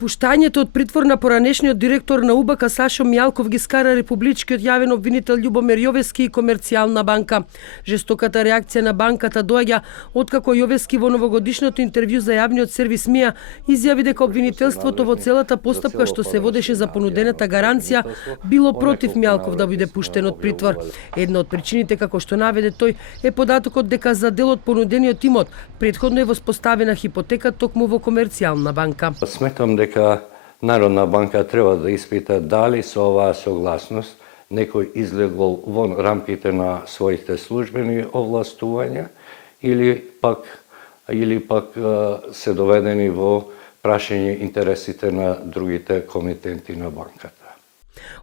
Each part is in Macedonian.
Пуштањето од притвор на поранешниот директор на УБК Сашо Мјалков ги скара републичкиот јавен обвинител Љубомир Јовески и Комерцијална банка. Жестоката реакција на банката доаѓа откако Јовески во новогодишното интервју за јавниот сервис МИА изјави дека обвинителството во целата постапка што се водеше за понудената гаранција било против Мјалков да биде пуштен од притвор. Една од причините, како што наведе тој, е податокот дека за дел од понудениот имот претходно е воспоставена хипотека токму во Комерцијална банка. Сметам дека Народна банка треба да испита дали со оваа согласност некој излегол вон рамките на своите службени овластувања или пак се доведени во прашање интересите на другите комитенти на банката.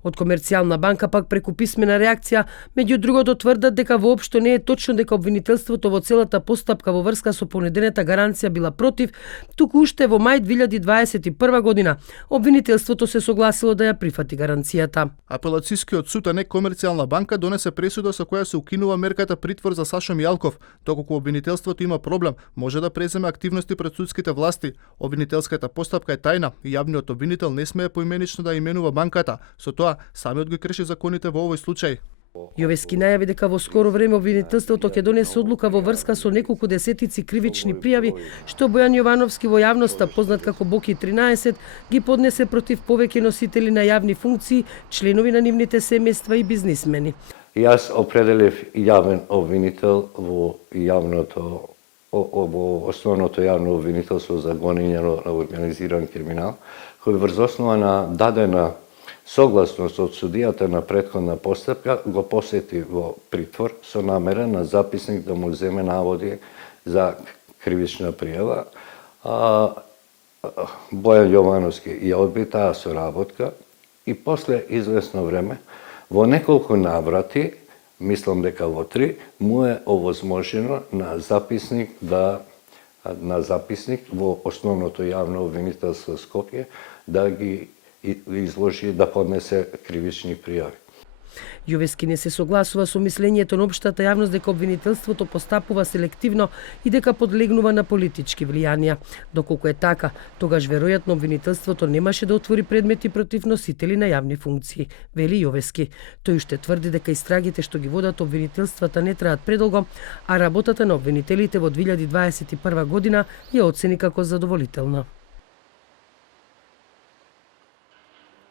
Од Комерцијална банка пак преку писмена реакција, меѓу другото тврдат дека воопшто не е точно дека обвинителството во целата постапка во врска со понудената гаранција била против, туку уште во мај 2021 година обвинителството се согласило да ја прифати гаранцијата. Апелацискиот суд, а не Комерцијална банка, донесе пресуда со која се укинува мерката притвор за Сашо Мјалков. Доколку обвинителството има проблем, може да преземе активности пред судските власти. Обвинителската постапка е тајна и јавниот обвинител не смее поименично да именува банката. Со тоа, самиот ги крши законите во овој случај. Јовески најави дека во скоро време обвинителството ќе донесе одлука во врска со неколку десетици кривични пријави, што Бојан Јовановски во јавноста, познат како Боки 13, ги поднесе против повеќе носители на јавни функции, членови на нивните семејства и бизнисмени. Јас определив јавен обвинител во основното јавно обвинителство за гонење на организиран криминал, кој врз основа на дадена согласност од судијата на претходна постапка го посети во притвор со намера на записник да му земе наводи за кривична пријава. Бојан Јовановски ја одби таа соработка и после известно време во неколку наврати, мислам дека во 3, му е овозможено на записник во основното јавно обвинителство Скопје да ги изложи да поднесе кривични пријави. Јовески не се согласува со мислењето на општата јавност дека обвинителството постапува селективно и дека подлегнува на политички влијанија. Доколку е така, тогаш веројатно обвинителството немаше да отвори предмети против носители на јавни функции, вели Јовески. Тој уште тврди дека истрагите што ги водат обвинителствата не траат предолго, а работата на обвинителите во 2021 година ја оцени како задоволителна.